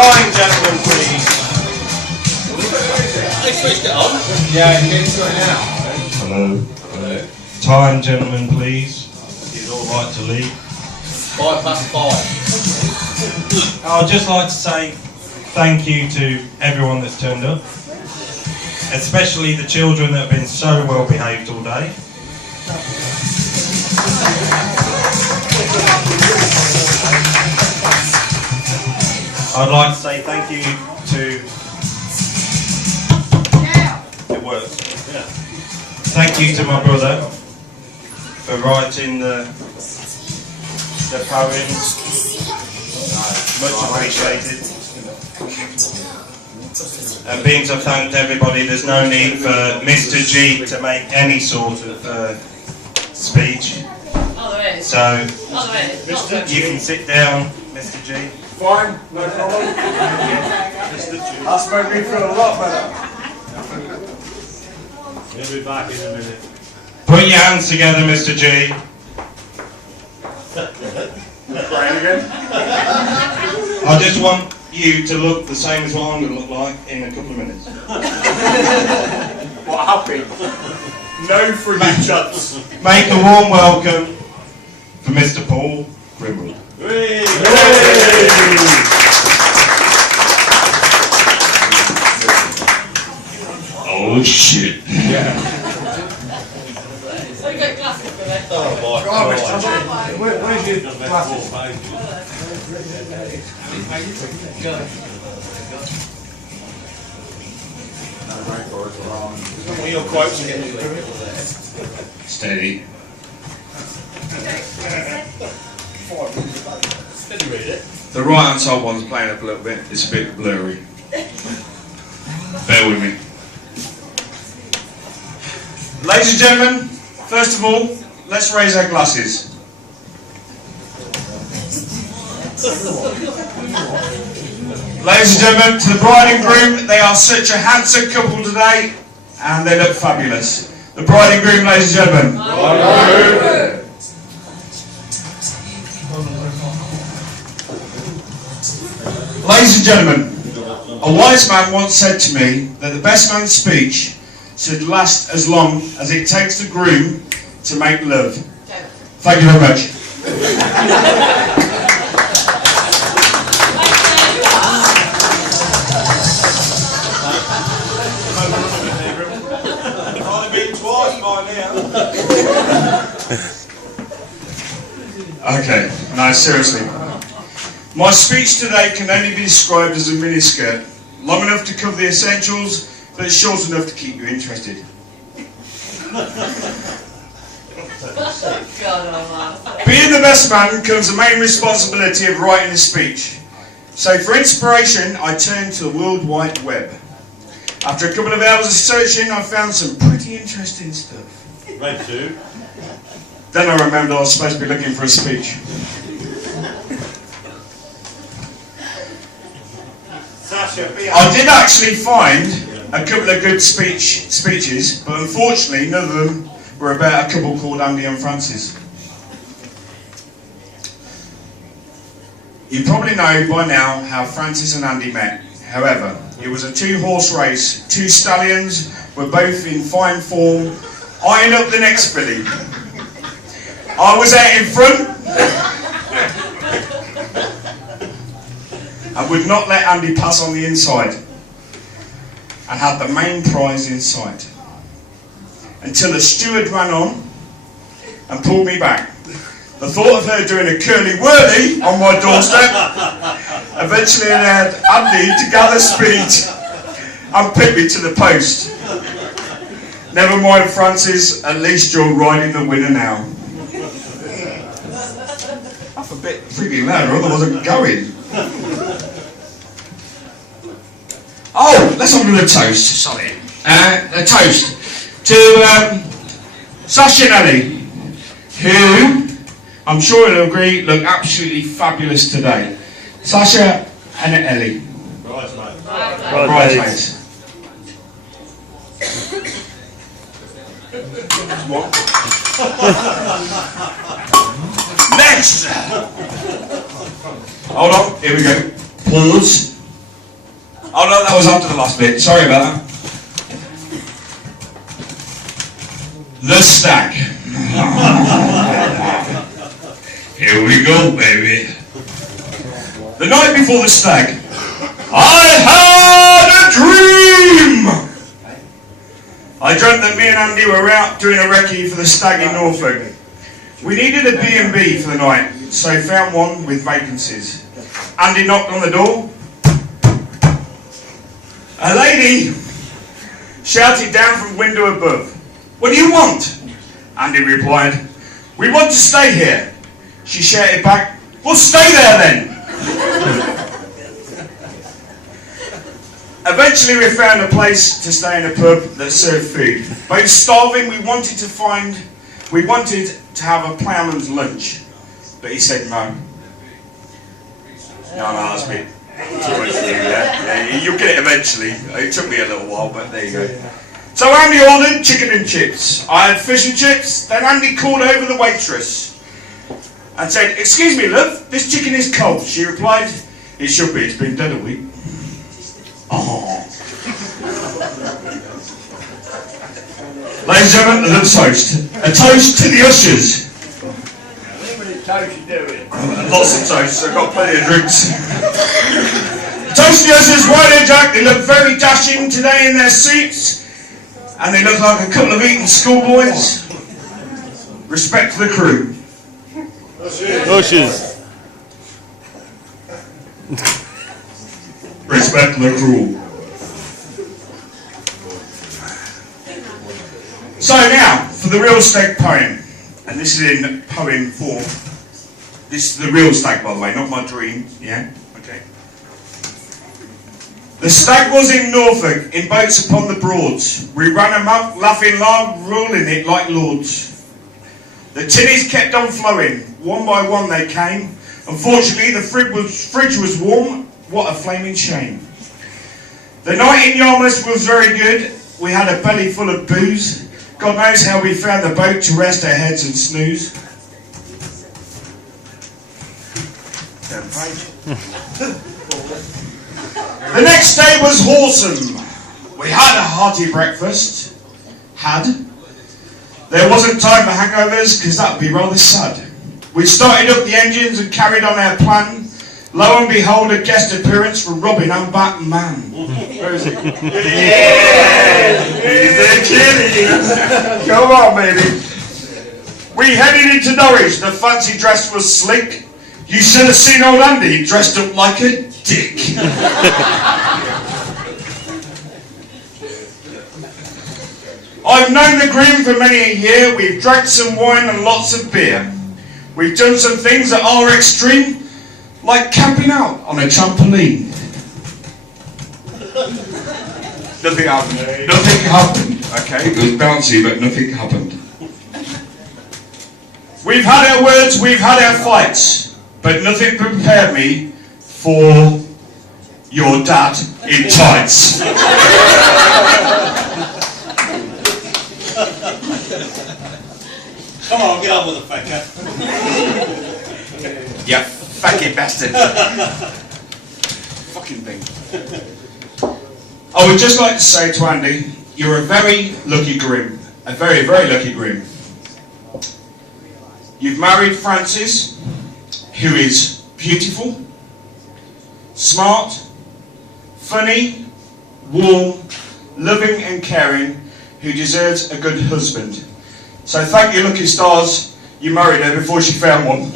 Time, gentlemen, please. They switched it on. Yeah, you can do it now. Hello. Time, gentlemen, please. You'd all like to leave. 5:05. I'd just like to say thank you to everyone that's turned up, especially the children that have been so well behaved all day. I'd like to say thank you to... It works. Yeah. Thank you to my brother for writing the poems. Much appreciated. And being to thank everybody, there's no need for Mr. G to make any sort of speech. So you can sit down, Mr. G. Fine, no problem. That's made me feel a lot better. He'll be back in a minute. Put your hands together, Mr. G. Right again. I just want you to look the same as what I'm going to look like in a couple of minutes. What happened? No frigging chance. Make a warm welcome for Mr. Paul Grimwood. Hey. Oh shit. Yeah. So you got glasses for it? Oh my God, God. where's your glasses? One of your quotes again. Steady. Did you read it? The right hand side one's playing up a little bit, it's a bit blurry. Bear with me. Ladies and gentlemen, first of all, let's raise our glasses. Ladies and gentlemen, to the bride and groom, they are such a handsome couple today, and they look fabulous. The bride and groom, ladies and gentlemen. Ladies and gentlemen, a wise man once said to me that the best man's speech should last as long as it takes the groom to make love. Thank you very much. I've been twice by now. Okay, no, seriously. My speech today can only be described as a miniskirt, long enough to cover the essentials, but short enough to keep you interested. Being the best man comes the main responsibility of writing a speech. So for inspiration, I turned to the World Wide Web. After a couple of hours of searching, I found some pretty interesting stuff. Read two. Then I remembered I was supposed to be looking for a speech. I did actually find a couple of good speeches, but unfortunately none of them were about a couple called Andy and Francis. You probably know by now how Francis and Andy met. However, it was a two-horse race. Two stallions were both in fine form, eyeing up the next filly. I was out in front and would not let Andy pass on the inside, and had the main prize in sight, until a steward ran on and pulled me back. The thought of her doing a curly-whirly on my doorstep eventually allowed Andy to gather speed and pick me to the post. Never mind, Francis, at least you're riding the winner now. That's a bit freaking loud, otherwise I'm going. Oh, let's have another toast. Sorry. A toast to Sasha and Ellie, who, I'm sure you'll agree, look absolutely fabulous today. Sasha and Ellie. Bridesmaids. Next! Hold on, here we go. Pause. Oh no, that was after the last bit. Sorry about that. The stag. Here we go, baby. The night before the stag, I had a dream! I dreamt that me and Andy were out doing a recce for the stag in Norfolk. We needed a B&B for the night, so found one with vacancies. Andy knocked on the door. A lady shouted down from window above, "What do you want?" Andy replied, "We want to stay here." She shouted back, "Well, stay there then." Eventually we found a place to stay in a pub that served food. Both starving, we wanted to have a ploughman's lunch, but he said no. No, that's a bit too much for you, yeah? You'll get it eventually. It took me a little while, but there you go. So Andy ordered chicken and chips. I had fish and chips. Then Andy called over the waitress and said, "Excuse me, love, this chicken is cold." She replied, "It should be, it's been dead a week." Oh. Ladies and gentlemen, a toast. A toast to the ushers. Lots of toasts, I've got plenty of drinks. Toast to the ushers, Riley and Jack, they look very dashing today in their suits. And they look like a couple of eating schoolboys. Respect to the crew. Ushers. Respect to the crew. So now, for the real stag poem. And this is in poem form. This is the real stag, by the way, not my dream. Yeah? Okay. The stag was in Norfolk, in boats upon the Broads. We ran amok, laughing loud, ruling it like lords. The tinnies kept on flowing, one by one they came. Unfortunately, the fridge was warm. What a flaming shame. The night in Yarmouth was very good. We had a belly full of booze. God knows how we found the boat to rest our heads and snooze. The next day was wholesome. We had a hearty breakfast. There wasn't time for hangovers, because that would be rather sad. We started up the engines and carried on our plan. Lo and behold, a guest appearance from Robin and Batman. Where is he? Yeah! He's a kitty! Come on, baby. We headed into Norwich. The fancy dress was slick. You should have seen old Andy dressed up like a dick. I've known the Groom for many a year. We've drank some wine and lots of beer. We've done some things that are extreme, like camping out on a trampoline. Nothing happened. Nothing happened. Okay, it was bouncy, but nothing happened. We've had our words, we've had our fights, but nothing prepared me for your dad in tights. Come on, get on with the fucker. You fucking bastard. Fucking thing. I would just like to say to Andy, you're a very lucky groom. A very, very lucky groom. You've married Frances, who is beautiful, smart, funny, warm, loving and caring, who deserves a good husband. So thank you, lucky stars, you married her before she found one.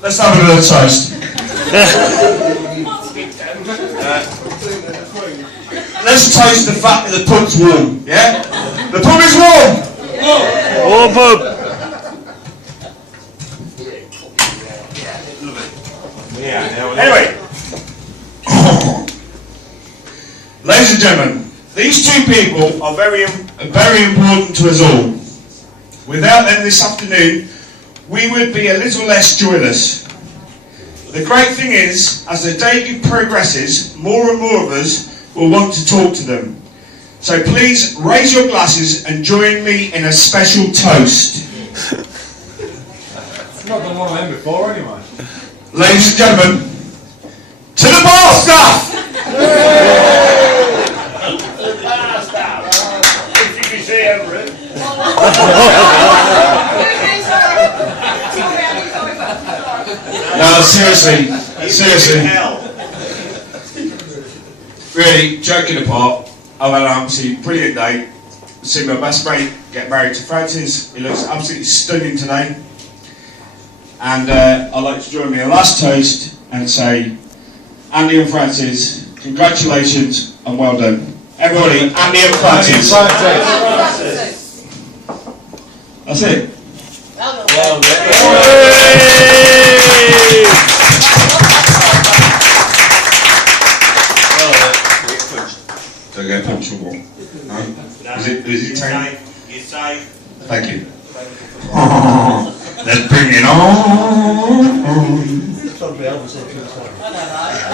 Let's have another toast. Let's toast the fact that the pub's warm, yeah? The pub is warm! Warm pub! Anyway, ladies and gentlemen, these two people are very important to us all. Without them this afternoon, we would be a little less joyless. The great thing is, as the day progresses, more and more of us will want to talk to them. So please raise your glasses and join me in a special toast. I've not done one of them before anyway. Ladies and gentlemen, to the bar staff! No, seriously. Really, joking apart, I've had an absolutely brilliant day. See my best mate get married to Francis. He looks absolutely stunning today. And I'd like to join me in the last toast and say, Andy and Francis, congratulations and well done. Everybody, Andy and Francis. That's it. Well Do I get punched or what? No? Is it time? You're safe. Thank you. Let's bring it on. I don't know.